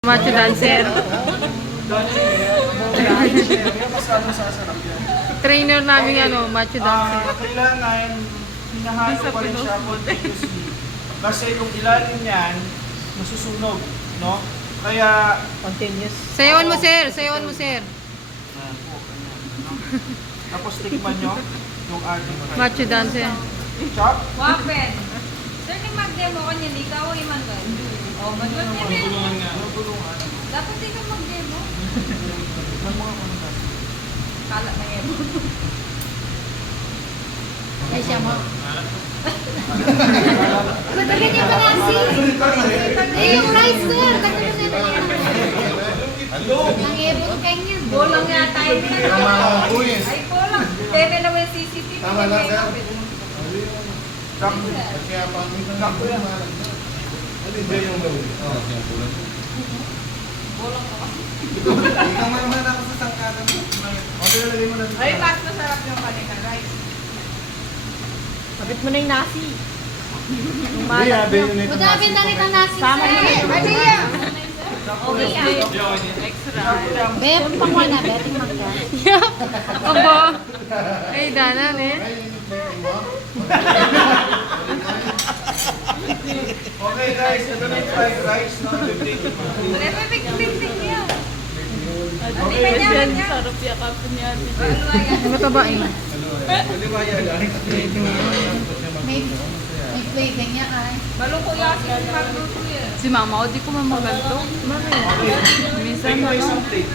Macho dancer. Trainer namin macho dancer. Kailangan hinahalo pa rin siya continuously. Kasi kung ilalim niyan, masusunog, no? Kaya Continuous. Sayawan mo, sir. Sayawan mo, sir. tapos tikman nyo yung ating Macho dancer. chop. Wapen. Sir, ni mag-demo ka niya, ikaw o Emmanuel? Oh, Manuel, Tulungan nga. Tulungan. dapat ikaw mag-demo. Kala na yan. Ay, siya mo. Matagal niya pa nasi. Eh, yung rice, sir. Tagal na yan. Ang ebon kayo niya. Bolang yata yun. Ay, bolang. Teme naman yung CCTV. Tama lang, sir. Sakto. Kaya Sakto yan. Hindi yung load. Bolang ko kasi. Ikaw man ako sa sangkatan mo. Okay, lalagay mo na dito. Ay, mas masarap yung kanina rice. Sabit mo na yung nasi. Yung Hindi, malat abe niya. yun ito. Madami na rin ang nasi, Sama sir. mo. Ay, Bea. Okay, Extra. Bea, pang na. Bea, tingnan ka. Abo. Ay, danan eh. Okay guys, ito na yung fried rice. No? Wala pipik-pipik niya. Okay, Sarap yakap niya. Paluwayan. Ano ka ba eh? May flavor niya, ay. Balong ko yasin, magluto yan. Si mama, o di ko mamaganto. Bakit? Minsan Take na my plate.